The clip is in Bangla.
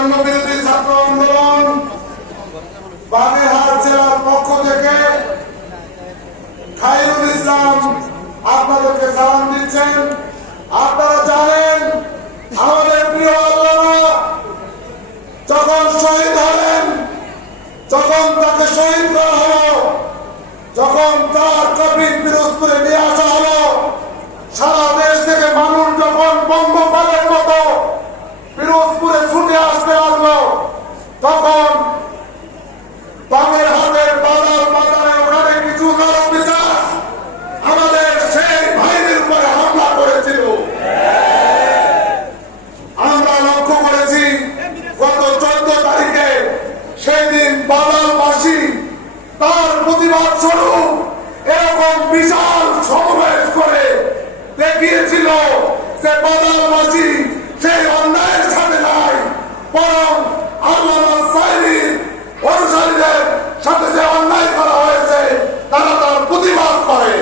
বৈষম্য বিরোধী ছাত্র আন্দোলন বাগেরহাট জেলার পক্ষ থেকে খায়রুল ইসলাম আপনাদেরকে সালাম দিচ্ছেন। আপনারা জানেন আমাদের প্রিয় আল্লামা যখন শহীদ হলেন, যখন তাকে শহীদ করা হলো, যখন তার কবর পিরোজপুরে নিয়ে আসা হলো, সারা দেশ থেকে মানুষ যখন বঙ্গপালের মতো পিরোজপুরে ছুটে আসতে লাগলো, তখন বাগেরহাটের বাজারে ওখানে কিছু নরপিশাচ আমাদের সেই ভাইদের উপরে হামলা করেছিল। আমরা লক্ষ্য করেছি গত 14 তারিখে সেই দিন বাজারবাসী তার প্রতিবাদ স্বরূপ এরকম বিশাল সমাবেশ করে দেখিয়েছিল যে বাজারবাসী সেই অন্যায়ের সাথে নাই, বরং আল্লামা সাইদির অনুসারীদের সাথে যে অন্যায় করা হয়েছে তারা তার প্রতিবাদ করে।